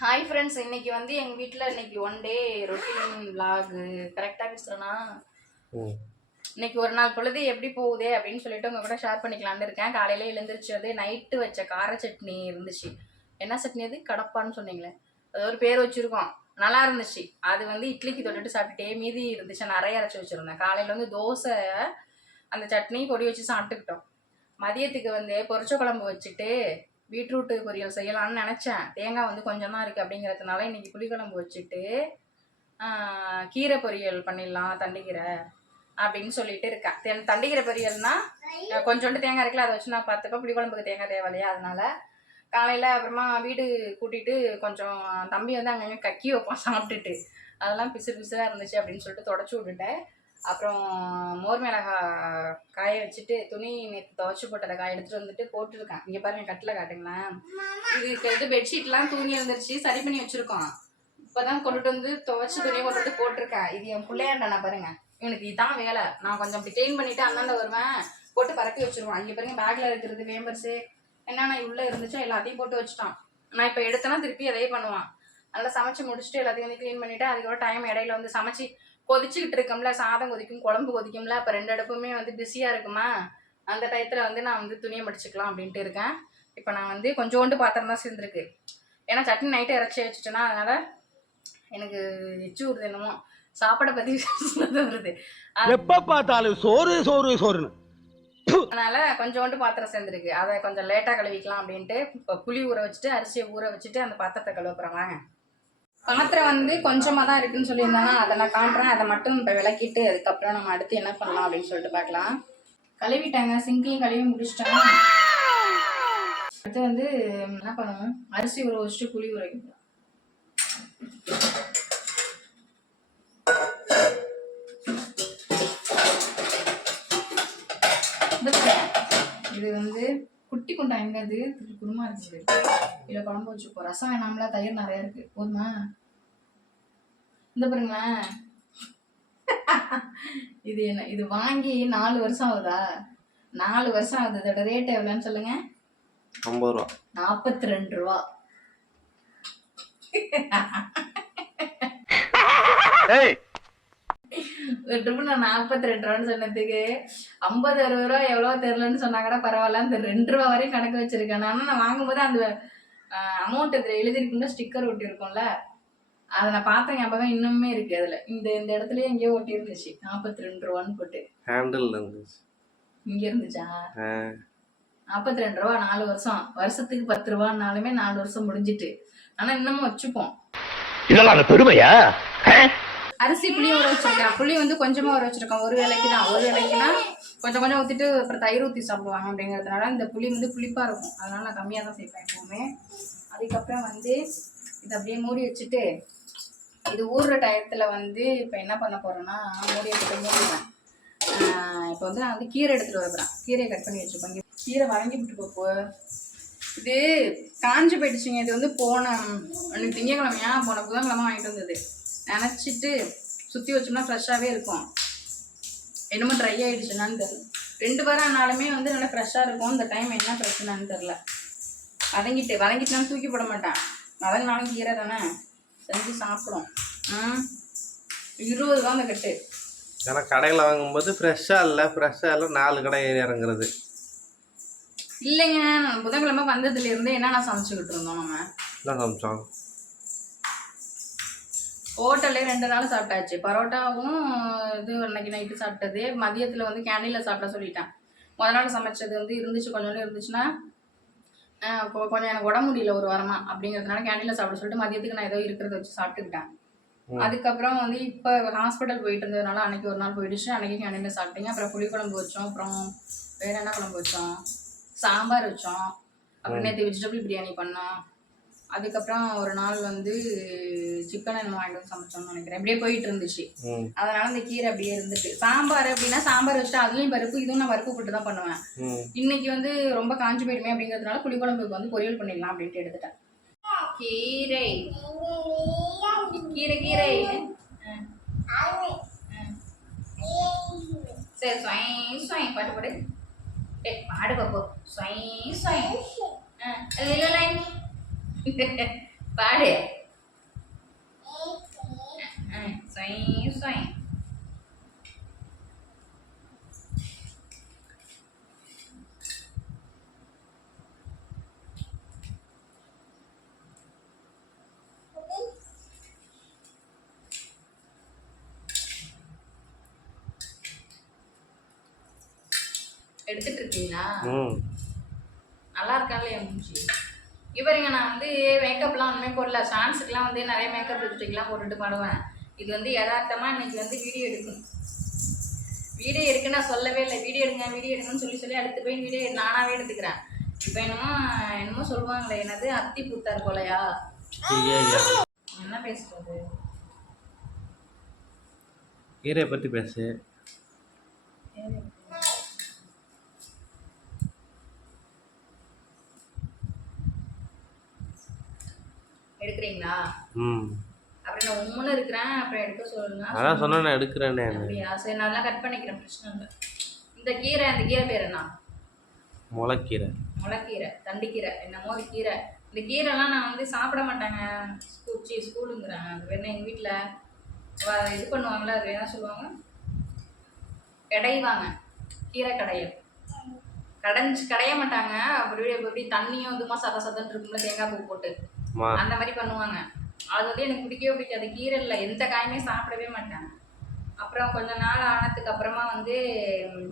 Hi friends, இன்னைக்கு வந்து எங்கள் வீட்டில் இன்னைக்கு ஒன் டே ரொட்டீன் விலாகு கரெக்டாக பேசுகிறேன்னா இன்னைக்கு ஒரு நாள் பொழுது எப்படி போகுதே அப்படின்னு சொல்லிட்டு உங்க கூட ஷேர் பண்ணிக்கலான்னு இருக்கேன். காலையில எழுந்திரிச்சு வந்து நைட்டு வச்ச கார சட்னி இருந்துச்சு. என்ன சட்னி அது? கடப்பான்னு சொன்னீங்களே, அது ஒரு பேர் வச்சிருக்கோம். நல்லா இருந்துச்சு. அது வந்து இட்லிக்கு தொட்டுட்டு சாப்பிட்டுட்டே மீதி இருந்துச்சு. நிறைய அரைச்சி வச்சிருந்தேன். காலையில வந்து தோசை அந்த சட்னி பொடி வச்சு சாப்பிட்டுக்கிட்டோம். மதியத்துக்கு வந்து பொரிச்ச குழம்பு வச்சுட்டு பீட்ரூட்டு பொரியல் செய்யலாம்னு நினச்சேன். தேங்காய் வந்து கொஞ்சம் தான் இருக்குது அப்படிங்கிறதுனால இன்றைக்கி புளிக்குழம்பு வச்சுட்டு கீரை பொரியல் பண்ணிடலாம், தண்டிக்கீரை அப்படின்னு சொல்லிட்டு இருக்கேன். தண்டிக்கீரை பொரியல்னா கொஞ்சோண்டு தேங்காய் இருக்குல்ல, அதை வச்சு நான் பார்த்துப்பேன். புளிக்குழம்புக்கு தேங்காய் தேவையில்லையா, அதனால காலையில் அப்புறமா வீடு கூட்டிகிட்டு கொஞ்சம் தம்பி வந்து அங்கங்கே கக்கி வைப்பான் சாப்பிட்டுட்டு. அதெல்லாம் பிசு பிசுறாக இருந்துச்சு அப்படின்னு சொல்லிட்டு தொடச்சி விட்டுட்டேன். அப்புறம் மோர் மிளகாய் காய வச்சுட்டு துணி நேற்று துவைச்சி போட்டதை காய எடுத்துகிட்டு வந்துட்டு போட்டுருக்கேன். இங்கே பாருங்கள், கட்டில் காட்டுங்களேன். இது பெட்ஷீட்லாம் தூங்கி இருந்துருச்சு, சரி பண்ணி வச்சுருக்கோம். இப்போ தான் கொண்டுட்டு வந்து துவைச்சி துணியை கொண்டு வந்து போட்டிருக்கேன். இது என் பிள்ளையாண்டா பாருங்க, இவனுக்கு இதுதான் வேலை. நான் கொஞ்சம் அப்படி க்ளீன் பண்ணிவிட்டு அந்தாண்ட வருவேன், போட்டு பறக்கி வச்சுருவான். இங்கே பாருங்கள், பேக்கில் இருக்கிறது வேம்பர்ஸு என்னென்ன உள்ளே இருந்துச்சோ எல்லாத்தையும் போட்டு வச்சுட்டான். நான் இப்போ எடுத்தேன்னா திருப்பி எதையே பண்ணுவான். நல்லா சமைச்சு முடிச்சுட்டு எல்லாத்தையும் வந்து க்ளீன் பண்ணிவிட்டு அதுக்கப்புறம் டைம் இடையில வந்து சமைச்சு கொதிச்சுக்கிட்டு இருக்கோம்ல, சாதம் கொதிக்கும், குழம்பு கொதிக்கும்ல, அப்போ 2 அடுப்புமே வந்து பிஸியாக இருக்குமா, அந்த டயத்தில் வந்து நான் வந்து துணியை மடிச்சுக்கலாம் அப்படின்ட்டு இருக்கேன். இப்போ நான் வந்து கொஞ்சோண்டு பாத்திரம் தான் சேர்ந்துருக்கு. ஏன்னா சட்னி நைட்டு இறச்சி வச்சுட்டேன்னா அதனால் எனக்கு எச்சு வருது, என்னமோ சாப்பாடை பற்றி வருது. எப்போ பார்த்தாலும் சோறு சோறு சோறுன்னு. அதனால கொஞ்சோண்டு பாத்திரம் சேர்ந்துருக்கு. அதை கொஞ்சம் லேட்டாக கழுவிக்கலாம் அப்படின்ட்டு இப்போ புளி ஊற வச்சுட்டு அரிசியை ஊற வச்சுட்டு அந்த பாத்திரத்தை கழுவுறேன். வாங்க. பாத்திரம் வந்து கொஞ்சமாக தான் இருக்குன்னு சொல்லியிருந்தாங்க, அதை நான் காட்டுறேன். அதை மட்டும் இப்போ விளக்கிட்டு அதுக்கப்புறம் நம்ம அடுத்து என்ன பண்ணலாம் அப்படின்னு சொல்லிட்டு பார்க்கலாம். கழுவிட்டாங்க, சிங்கையும் கழுவி முடிச்சிட்டாங்க. அடுத்து வந்து என்ன பண்ணணும், அரிசி ஊற வச்சுட்டு புளி ஊற வைக்கணும். இது வந்து குட்டி குண்டா எங்காது குருமா இருக்குது. இதில் குழம்பு வச்சுப்போம். ரசம் வேணாம்ல, தயிர் நிறையா இருக்குது, போதுமா? இந்த பாருங்களேன், இது என்ன, இது வாங்கி 4 வருஷம் ஆகுதா? 4 வருஷம் ஆகுது. இதோட ரேட் எவ்வளோன்னு சொல்லுங்க? 50 ரூபா. 42 ரூபா. ஒரு ட்ரிப்பு நான் 42 ரூபான்னு சொன்னதுக்கு 50-60 ரூபா எவ்வளோ தெரிலன்னு சொன்னா கூட பரவாயில்ல, அந்த 2 ரூபா வரையும் கணக்கு வச்சிருக்கேன். ஆனால் நான் வாங்கும்போது அந்த அமௌண்ட் இதில் எழுதிருக்குன்னா ஸ்டிக்கர் ஒட்டி இருக்கும்ல, அதை நான் பார்த்த ஞாபகம் இன்னுமே இருக்கு. அதில் இந்த இடத்துலயே எங்கேயோ ஒட்டி இருந்துச்சு 42 ரூபான்னு போட்டு. ஹேண்டில் இருந்துச்சு, இங்க இருந்துச்சா? 42 ரூபா 4 வருஷம். வருஷத்துக்கு 10 ரூபான்னாலுமே 4 வருஷம் முடிஞ்சிட்டு. ஆனா இன்னமும் வச்சுப்போம். இதெல்லாம் பெருமையா? அரிசி புளி ஊற வச்சிருக்கேன். புளி வந்து கொஞ்சமா ஊற வச்சிருக்கேன். ஒரு வேலைக்கு தான். ஒரு வேலைக்குன்னா கொஞ்சம் கொஞ்சம் ஊற்றிட்டு அப்புறம் தயிர் ஊற்றி சாப்பிடுவாங்க அப்படிங்கிறதுனால இந்த புளி வந்து புளிப்பாக இருக்கும். அதனால நான் கம்மியாக தான் சேர்ப்பேன் எப்பவுமே. அதுக்கப்புறம் வந்து இதை அப்படியே மூடி வச்சுட்டு இது ஊறுற டயத்தில் வந்து இப்போ என்ன பண்ண போகிறேன்னா, மூடி வச்சுட்டு மூடிடுவேன். இப்போ வந்து நான் வந்து கீரை எடுத்துகிட்டு வரப்பேன். கீரையை கட் பண்ணி வச்சுப்பேன். கீரை வதங்கி விட்டு போப்போ. இது காஞ்சி போயிடுச்சுங்க. இது வந்து போன அன்னைக்கு திங்கக்கிழமையா போன புதன்கிழமை வாங்கிட்டு வந்தது. நினச்சிட்டு சுற்றி வச்சோம்னா ஃப்ரெஷ்ஷாகவே இருக்கும். என்னமோ ட்ரை ஆகிடுச்சுன்னான்னு தெரில. 2 வாரம் ஆனாலுமே வந்து நல்லா ஃப்ரெஷ்ஷாக இருக்கும். இந்த டைம் என்ன பிரச்சனைன்னு தெரில. வதங்கிட்டுனாலும் தூக்கி போட மாட்டேன். வதங்கினாலும் கீரை தானே, செஞ்சு சாப்பிடும். 20 ரூபா அந்த கட்டு. ஏன்னா கடையில் வாங்கும்போது ஃப்ரெஷ்ஷாக இல்லை 4 கடை ஏறி இறங்குறது இல்லைங்க. புதன்கிழமை வந்ததுலேருந்து என்ன சமைச்சுக்கிட்டு இருந்தோம். நம்ம என்ன சமைச்சோம்? ஹோட்டல்லே 2 நாள் சாப்பிட்டாச்சு. பரோட்டாவும் இது அன்னைக்கு நைட்டு சாப்பிட்டது. மதியத்தில் வந்து கேண்டீனில் சாப்பிட சொல்லிட்டேன். முதல் நாள் சமைச்சது வந்து இருந்துச்சு, கொஞ்சோண்டு இருந்துச்சுன்னா கொஞ்சம் எனக்கு உடம்பு முடியல ஒரு வாரமாக அப்படிங்கிறதுனால கேண்டீனில் சாப்பிட சொல்லிட்டு மதியத்துக்கு நான் ஏதோ இருக்கிறத வச்சு சாப்பிட்டுக்கிட்டேன். அதுக்கப்புறம் வந்து இப்போ ஹாஸ்பிட்டல் போயிட்டு இருந்ததுனால அன்றைக்கி ஒரு நாள் போயிடுச்சு. அன்றைக்கி கேண்டீனில் சாப்பிட்டீங்க. அப்புறம் புளிக்குழம்பு வச்சோம். அப்புறம் வேறு என்ன குழம்பு வச்சோம், சாம்பார் வச்சோம். அப்புறம் நேற்று வெஜிடபிள் பிரியாணி பண்ணோம். அதுக்கப்புறம் ஒரு நாள் வந்து சிக்கன் என்ன வாங்கிட்டு வந்து சமைச்சோம்னு நினைக்கிறேன். அப்படியே போயிட்டு இருந்துச்சு. அதனால இந்த கீரை அப்படியே இருந்துட்டு. சாம்பார் அப்படின்னா சாம்பார் வச்சுட்டு அதுலேயும் பருப்பு, இதுவும் நான் பருப்பு போட்டு தான் பண்ணுவேன். இன்னைக்கு வந்து ரொம்ப காஞ்சி போயிடுமே அப்படிங்கிறதுனால புளிக்குழம்புக்கு வந்து பொரியல் பண்ணிடலாம் அப்படின்ட்டு எடுத்துட்டேன். கீரை கீரை கீரை சரி, ஸ்வைங் பாட்டு போடு. பாடு பாப்போ. ஸ்வைங் ஸ்வைங். பாடு. சொய் சொய். எடுத்துட்டு இருக்கீங்களா? நல்லா இருக்கால என் மூஞ்சி. இவருங்க நான் வந்து மேக்கப்லாம் ஒன்றுமே போடல. ஷான்ஸுக்குலாம் வந்து நிறைய மேக்கப் லிப்ஸ்டிக்லாம் போட்டுட்டு பாடுவேன். இது வந்து யதார்த்தமாக இன்னைக்கு வந்து வீடியோ எடுக்கணும். வீடியோ எடுக்க நான் சொல்லவே இல்லை. வீடியோ எடுங்கன்னு சொல்லி அடுத்து போய் வீடியோ நானாகவே எடுத்துக்கிறேன். இப்போ என்னமோ சொல்லுவாங்களே, என்னது அத்தி பூத்தார் போலையா? என்ன பேசுறது? கீரையை பற்றி பேசு. எடுக்கிறீங்களா? அப்புறம் நான் உம்முன்னு இருக்கிறேன். அப்புறம் எடுக்க சொல்லுங்க. அதான் சொன்னேன் எடுக்கிறேன்னு. அப்படியா? சரி, நான் அதெல்லாம் கட் பண்ணிக்கிறேன், பிரச்சனை இல்லை. இந்த கீரை பேர் என்ன? முளைக்கீரை. தண்டுக்கீரை, என்னமோ ஒரு கீரை. இந்த கீரைலாம் நான் வந்து சாப்பிட மாட்டேங்க. ஸ்கூலுங்கிறேன். அது வேணா எங்கள் வீட்டில் இது பண்ணுவாங்களே, அது என்ன சொல்லுவாங்க, கடைவாங்க. கீரை கடையல் கடைய மாட்டாங்க. அப்படி தண்ணியும் இதுமா சதன்னு இருக்கும்ல, தேங்காய் பூ போட்டு அந்த மாதிரி பண்ணுவாங்க. அது வந்து எனக்கு பிடிக்கவே பிடிக்காது. கீரை இல்லை, எந்த காயுமே சாப்பிடவே மாட்டேன். அப்புறம் கொஞ்ச நாள் ஆனதுக்கு அப்புறமா வந்து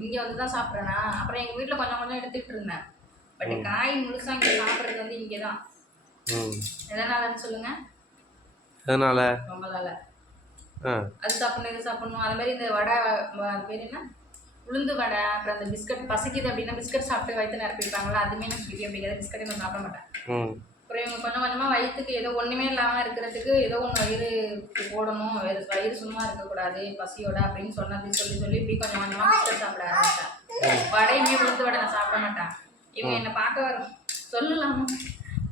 இங்கே வந்து தான் சாப்பிட்றேன்னா. அப்புறம் எங்கள் வீட்டில் கொஞ்சம் எடுத்துக்கிட்டு இருந்தேன். பட் காய் முழுசாக இங்கே சாப்பிட்றது வந்து இங்கே தான். எதனாலன்னு சொல்லுங்க? எதனால? ரொம்ப நாள் அது சாப்பிடணும், இது சாப்பிடணும். அது மாதிரி இந்த வடை பேர் என்ன, உளுந்து வடை, அப்புறம் அந்த பிஸ்கட் பசிக்குது அப்படின்னா பிஸ்கட் சாப்பிட்டு வயிற்று நிரப்பிப்பாங்களா, அதுவுமே எனக்கு பிடிக்க பிடிக்காது. பிஸ்கட்டே நான் சாப்பிட மாட்டேன். அப்புறம் இவங்க கொஞ்சமாக வயிற்றுக்கு ஏதோ ஒன்றுமே இல்லாமல் இருக்கிறதுக்கு ஏதோ ஒன்று வயிறு போடணும், வயிறு சும்மா இருக்கக்கூடாது பசியோட அப்படின்னு சொல்லி இப்படி கொஞ்சமாக பிஸ்கட் சாப்பிட ஆரம்பிச்சேன். வடையுமே உளுந்து வடை நான் சாப்பிட மாட்டேன். இவங்க என்னை சொல்லலாமா,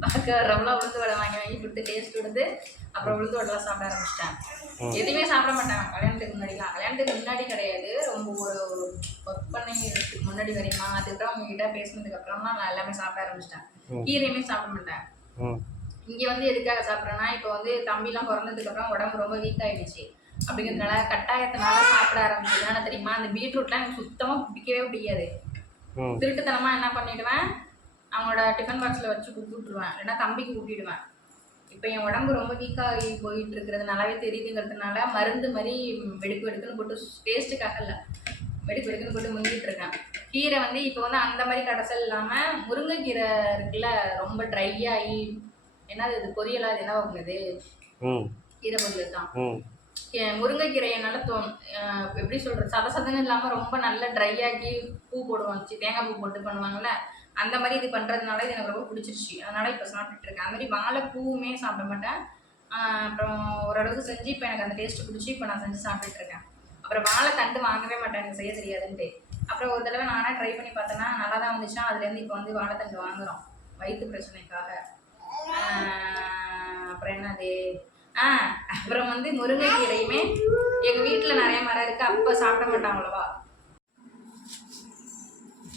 பார்க்க வரவங்களாம் உளுந்து வடை வாங்கி கொடுத்து டேஸ்ட் கொடுத்து அப்புறம் உளுந்து வடைலாம் சாப்பிட ஆரம்பிச்சிட்டேன். எதுவுமே சாப்பிட மாட்டாங்க கல்யாணத்துக்கு முன்னாடிலாம். கல்யாணத்துக்கு முன்னாடி கிடையாது, ரொம்ப ஒரு ஒர்க் பண்ணதுக்கு முன்னாடி வரையுமா. அதுக்கப்புறம் அவங்ககிட்ட பேசினதுக்கு அப்புறமா நான் எல்லாமே சாப்பிட ஆரம்பிச்சிட்டேன். கீரையுமே சாப்பிட மாட்டேன். இங்கே வந்து எதுக்காக சாப்பிட்றேன்னா, இப்போ வந்து தம்பிலாம் பிறந்ததுக்கு அப்புறம் உடம்பு ரொம்ப வீக் ஆகிடுச்சு. அப்படிங்கிறதுனால கட்டாயத்தினால சாப்பிட ஆரம்பிச்சது. என்ன தெரியுமா, அந்த பீட்ரூட்லாம் எனக்கு சுத்தமாக பிடிக்காது. திருட்டுத்தனமாக என்ன பண்ணிவிடுவேன், அவங்களோட டிஃபன் பாக்ஸில் வச்சு கொடுத்துட்ருவேன், இல்லைன்னா தம்பிக்கு ஊட்டிடுவேன். இப்போ என் உடம்பு ரொம்ப வீக்காகி போயிட்டு இருக்கிறது நல்லாவே தெரியுதுங்கிறதுனால மருந்து மாதிரி வெடுக்குன்னு போட்டு, டேஸ்ட்டுக்காக இல்லை, வெடுக்குன்னு போட்டு முங்கிட்டு இருக்கேன். கீரை வந்து இப்போ வந்து அந்த மாதிரி கடைசல் இல்லாமல் முருங்கைக்கீரை இருக்குல்ல, ரொம்ப ட்ரை ஆகி என்னது இது பொரியலாக, இது என்ன ஆகுது, கீரை பொரியல் தான். முருங்கைக்கீரையை நல்லா எப்படி சொல்கிறது, சதன்னு இல்லாமல் ரொம்ப நல்லா ட்ரை ஆகி பூ போடுவாங்க, தேங்காய் பூ போட்டு பண்ணுவாங்கள்ல, அந்த மாதிரி இது பண்ணுறதுனால இது எனக்கு ரொம்ப பிடிச்சிருச்சு. அதனால் இப்போ சாப்பிட்டுட்ருக்கேன். அது மாதிரி வாழைப்பூவுமே சாப்பிட மாட்டேன். அப்புறம் ஓரளவுக்கு செஞ்சு இப்போ எனக்கு அந்த டேஸ்ட்டு பிடிச்சி இப்போ நான் செஞ்சு சாப்பிட்டுட்ருக்கேன். அப்புறம் வாழைத்தண்டு வாங்கவே மாட்டேன், எனக்கு செய்ய தெரியாதுன்ட்டு. அப்புறம் ஒரு தடவை நானாக ட்ரை பண்ணி பார்த்தேன்னா நல்லா தான் வந்துச்சுன்னா அதுலேருந்து இப்போ வந்து வாழைத்தண்டு வாங்குகிறோம் வயிற்று பிரச்சனைக்காக. அப்புறம் என்னது, அப்புறம் வந்து முருங்கைக்கீரையுமே எங்கள் வீட்டில் நிறைய மரம் இருக்குது, அப்போ சாப்பிட மாட்டாங்க அவ்வளோவா.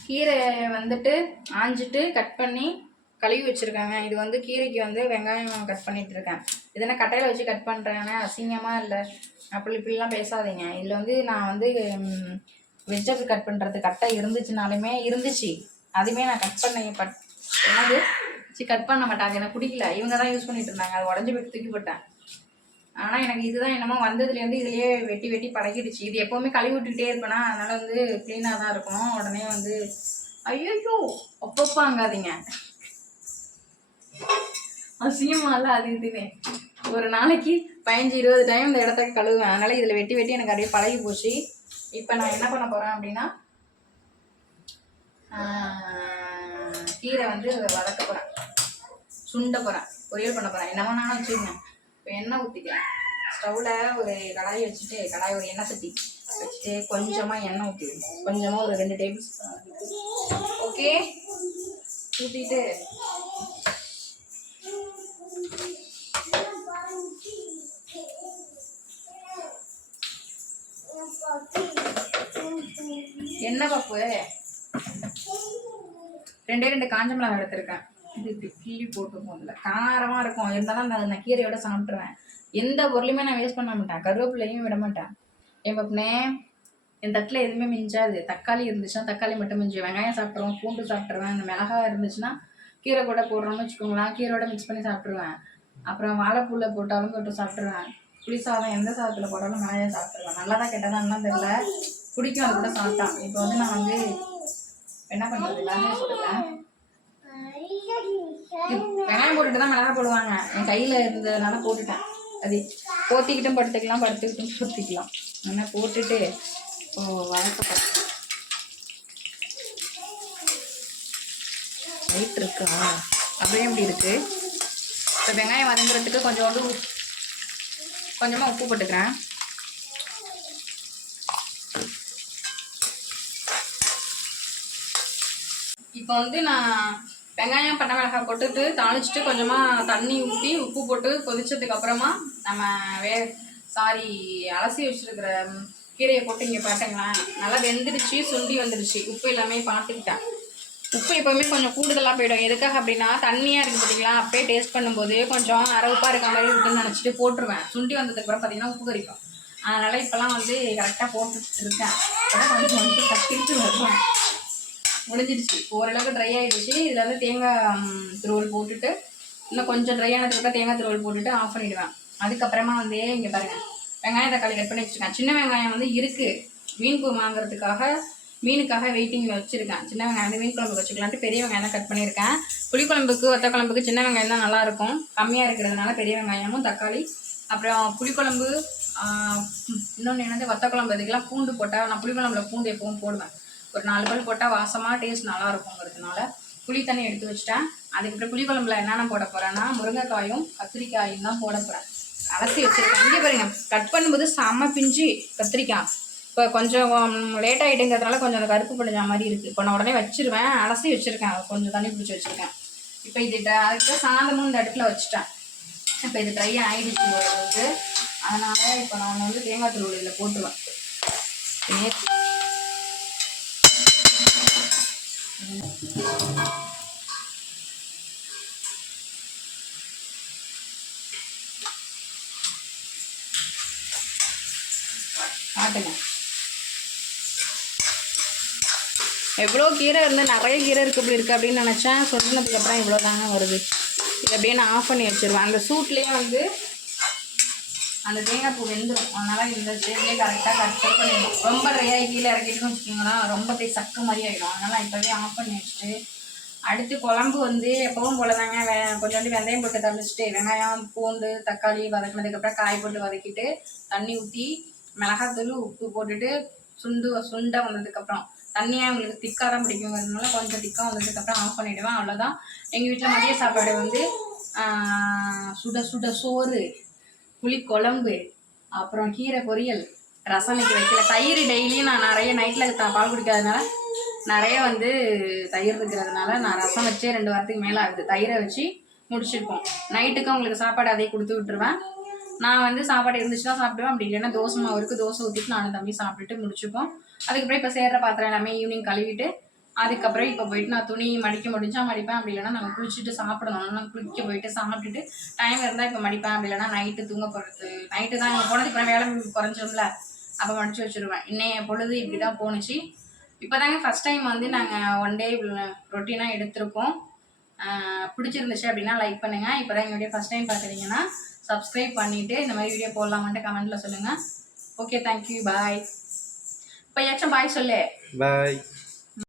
கீரை வந்துட்டு ஆஞ்சிட்டு கட் பண்ணி கழுவி வச்சுருக்காங்க. இது வந்து கீரைக்கு வந்து வெங்காயம் கட் பண்ணிகிட்ருக்கேன். இதெல்லாம் கட்டையில் வச்சு கட் பண்ணுறேன்னு அசிங்கமாக இல்லை, இப்படிலாம் பேசாதீங்க. இதில் வந்து நான் வந்து வெஜிடபிள் கட் பண்ணுறது கட்டை இருந்துச்சு, அதுவுமே நான் கட் பண்ண மாட்டேன். அது எனக்கு பிடிக்கல, இவங்க தான் யூஸ் பண்ணிட்டு இருந்தாங்க, அது உடஞ்சி போட்டு தூக்கி போட்டேன். ஆனால் எனக்கு இதுதான் என்னமோ வந்ததுலேருந்து இதுலேயே வெட்டி பழகிடுச்சு. இது எப்போவுமே கழுவி விட்டுக்கிட்டே இருப்பேனா, அதனால் வந்து க்ளீனாக தான் இருக்கும். உடனே வந்து ஐயோ அப்பப்பாங்காதீங்க, அசிங்கமால அது இதுவே ஒரு நாளைக்கு 15-20 டைம் இந்த இடத்துக்கு கழுவுவேன். அதனால் இதில் வெட்டி எனக்கு அப்படியே பழகி போச்சு. இப்போ நான் என்ன பண்ண போகிறேன் அப்படின்னா, கீரை வந்து வதக்க போகிறேன், சுண்ட போகிறேன், பொரியல் பண்ண போகிறேன். என்னமோ நானும் வச்சுருக்கேன். இப்போ எண்ணெய் ஊற்றிக்கிறேன். ஸ்டவ்வில் ஒரு கடாய் வச்சுட்டு, ஒரு எண்ணெய் சட்டி வச்சுட்டு கொஞ்சமாக எண்ணெய் ஊற்றிடுவேன். கொஞ்சமாக ஒரு 2 டேபிள் ஸ்பூன் ஓகே ஊற்றிட்டு எண்ணெய் பப்பு 2 காஞ்ச மிளகாய் எடுத்துருக்கேன். இருக்கு, கிள்ளி போட்டுக்கும். அதில் காரமாக இருக்கும், இருந்தாலும் நான் கீரையோட சாப்பிட்ருவேன். எந்த பொருளையுமே நான் வேஸ்ட் பண்ண மாட்டேன், கருவேப்பிலையும் விட மாட்டேன். என் பப்பனே என் தட்டில் எதுவுமே மிஞ்சாது. தக்காளி இருந்துச்சுன்னா தக்காளி மட்டும் மிஞ்சி, வெங்காயம் சாப்பிட்ருவேன், பூண்டு சாப்பிட்ருவேன். அந்த மிளகா இருந்துச்சுன்னா கீரை கூட போடுறோம்னு வச்சுக்கோங்களேன், கீரையோட மிக்ஸ் பண்ணி சாப்பிட்ருவேன். அப்புறம் வாழைப்பூவில் போட்டாலும் போட்டு சாப்பிட்ருவேன். புளி சாதம் எந்த சாதத்தில் போட்டாலும் நிறையா சாப்பிட்ருவேன். நல்லா தான் கெட்டதான்லாம் தெரியல, பிடிக்கும். அது கூட சாப்பிட்டான். இப்போ வந்து நான் வந்து என்ன பண்ணுறது, வெங்காயம் போட்டுக்கிறேன். வெங்காயம் போட்டுட்டு தான் மிளகா போடுவாங்க. என் கையில் இருந்ததுனால போட்டுட்டேன். அது போத்திக்கிட்டும் படுத்துக்கலாம், படுத்துக்கிட்டும் போத்திக்கலாம். என்ன போட்டுட்டு வளர்க்க லைட் இருக்கா அப்படியே எப்படி இருக்கு. இப்போ வெங்காயம் வதங்குறதுக்கு கொஞ்சமாக உப்பு போட்டுக்கிறேன். இப்போ வந்து நான் வெங்காயம் பட்டை மிளகாய் போட்டுட்டு தாளிச்சிட்டு கொஞ்சமாக தண்ணி ஊற்றி உப்பு போட்டு கொதிச்சதுக்கு அப்புறமா நம்ம அலசி வச்சுருக்கிற கீரையை போட்டு இங்கே பாட்டுங்களேன், நல்லா வெந்துடுச்சு, சுண்டி வந்துடுச்சு. உப்பு எல்லாமே பார்த்துக்கிட்டேன். உப்பு எப்போவுமே கொஞ்சம் கூடுதலாக போயிடும். எதுக்காக அப்படின்னா தண்ணியாக இருக்குது பார்த்தீங்களா, அப்படியே டேஸ்ட் பண்ணும்போது கொஞ்சம் அரை உப்பாக இருக்க மாதிரி இருக்குன்னு நினச்சிட்டு போட்டுருவேன். சுண்டி வந்ததுக்கப்புறம் பார்த்தீங்கன்னா உப்பு கறிக்கும். அதனால் இப்போலாம் வந்து கரெக்டாக போட்டுட்டு இருக்கேன். இப்போதான் கொஞ்சம் கட்டிட்டு வருவேன். முடிஞ்சிடுச்சு, ஓரளவுக்கு ட்ரை ஆகிடுச்சு. இதில் வந்து தேங்காய் துருவல் போட்டுட்டு இன்னும் கொஞ்சம் ட்ரை ஆனதுக்கப்புறம் தேங்காய் துருவல் போட்டுட்டு ஆஃப் பண்ணிவிடுவேன். அதுக்கப்புறமா வந்து இங்கே பாருங்கள், வெங்காயம் தக்காளி கட் பண்ணி வச்சுருக்கேன். சின்ன வெங்காயம் வந்து இருக்குது, மீன் குழம்பு வாங்குறதுக்காக மீனுக்காக வெயிட்டிங்கில் வச்சுருக்கேன். சின்ன வெங்காயம் வந்து மீன் குழம்புக்கு வச்சுக்கலான்ட்டு பெரிய வெங்காயம் தான் கட் பண்ணியிருக்கேன். புளிக்குழம்புக்கு வத்த குழம்புக்கு சின்ன வெங்காயம் தான் நல்லாயிருக்கும், கம்மியாக இருக்கிறதுனால பெரிய வெங்காயமும் தக்காளி. அப்புறம் புளிக்குழம்பு இன்னொன்று என்னது வத்த குழம்பு, இதுக்கெல்லாம் பூண்டு போட்டால், நான் புளிக்குழம்புல பூண்டு எப்பவும் போடுவேன். ஒரு 4 பல் போட்டால் வாசமாக டேஸ்ட் நல்லா இருக்குங்கிறதுனால புளி தண்ணி எடுத்து வச்சுட்டேன். அதுக்கப்புறம் புளிக்குழம்புல என்னென்ன போட போகிறேன்னா முருங்கைக்காயும் கத்திரிக்காயும் தான் போட போகிறேன். அலசி வச்சுருக்கேன். இங்கே பாருங்க, கட் பண்ணும்போது செம்ம பிஞ்சு கத்திரிக்காய். இப்போ கொஞ்சம் லேட் ஆகிட்டுங்கிறதுனால கொஞ்சம் அந்த கருப்பு படிஞ்ச மாதிரி இருக்குது. இப்போ நான் உடனே வச்சுருவேன், அலசி வச்சுருக்கேன், கொஞ்சம் தண்ணி பிடிச்சி வச்சுருக்கேன். இப்போ இது அதுக்கு சாதமும் இந்த அடுப்பில் வச்சுட்டேன். இப்போ இது ட்ரை ஆகிடுச்சு ஓரளவுக்கு. அதனால் இப்போ நான் வந்து தேங்காய் துருவலில் போட்டுருவேன். காட்டுங்க எவ்வளோ கீரை இருந்தால் நிறைய கீரை இருக்குது இப்படி இருக்குது அப்படின்னு நினச்சேன். சொன்னதுக்கப்புறம் இவ்வளோ தாங்க வருது. இதை அப்படியே நான் ஆஃப் பண்ணி வச்சுருவேன். அந்த சூட்லேயே வந்து அந்த தேங்காய் பூ வெந்துடும். அதனால் இந்த ஸ்டேஜ்லேயே கரெக்டாக கட் பண்ணிடணும். ரொம்ப ட்ரையாக கீழே இறக்கிட்டுன்னு வச்சுக்கோங்களேன், ரொம்ப அப்படியே சக்கு மாதிரி ஆகிடும். அதனால் இப்போவே ஆஃப் பண்ணி வச்சுட்டு அடுத்து குழம்பு வந்து எப்பவும் போல தாங்க கொஞ்சோண்டு வெந்தயம் போட்டு தளிச்சிட்டு வெங்காயம் பூண்டு தக்காளி வதக்கினதுக்கப்புறம் காய் போட்டு வதக்கிட்டு தண்ணி ஊற்றி மிளகாத்தூள் உப்பு போட்டுட்டு சுண்டை வந்ததுக்கப்புறம் தண்ணியாக உங்களுக்கு திக்காக தான் பிடிக்குங்கிறதுனால கொஞ்சம் திக்காக வந்ததுக்கப்புறம் ஆஃப் பண்ணிவிடுவேன். அவ்வளோதான். எங்கள் வீட்டில் மதிய சாப்பாடு வந்து சுட சுட சோறு, புளி குழம்பு, அப்புறம் கீரை பொரியல், ரசம் வைக்கல. தயிர் டெய்லியும் நான் நிறைய நைட்டில் பால் குடிக்காதனால நிறைய வந்து தயிர் இருக்கிறதுனால நான் ரசம் வச்சே 2 வாரத்துக்கு மேலே ஆகுது. தயிரை வச்சு முடிச்சிருப்போம். நைட்டுக்கு அவங்களுக்கு சாப்பாடு அதை கொடுத்து விட்டுருவேன். நான் வந்து சாப்பாடு இருந்துச்சுன்னா சாப்பிடுவேன், அப்படி இல்லைன்னா தோசை மாவு இருக்குது, தோசை ஊற்றிட்டு நானும் தம்பி சாப்பிட்டுட்டு முடிச்சுப்போம். அதுக்கப்புறம் இப்போ சேர்ற பாத்திரம் எல்லாமே ஈவினிங் கழுவிட்டு அதுக்கப்புறம் இப்போ போயிட்டு நான் துணி மடிக்க முடிஞ்சா மடிப்பேன், அப்படி இல்லைன்னா நாங்கள் குளிச்சுட்டு சாப்பிடணும். நான் குளிக்க போயிட்டு சாப்பிட்டுட்டு டைம் இருந்தால் இப்போ மடிப்பேன், அப்படி இல்லைன்னா நைட்டு தூங்க போகிறது. நைட்டு தான் இங்கே போனது, இப்போ வேலை குறைஞ்சோம்ல அப்போ மடித்து வச்சுருவேன். இன்னைய பொழுது இப்படி தான் போணுச்சு. இப்போ தாங்க ஃபஸ்ட் டைம் வந்து நாங்கள் 1 டே ரொட்டீனாக எடுத்திருக்கோம். பிடிச்சிருந்துச்சு அப்படின்னா லைக் பண்ணுங்கள். இப்போ தான் எங்களுடைய ஃபஸ்ட் டைம் பார்க்குறீங்கன்னா சப்ஸ்கிரைப் பண்ணிவிட்டு இந்த மாதிரி வீடியோ போடலாமான்ட்டு கமெண்ட்டில் சொல்லுங்கள். ஓகே, தேங்க்யூ, பாய். இப்போ ஏதாச்சும் பாய் சொல்லு. பாய்.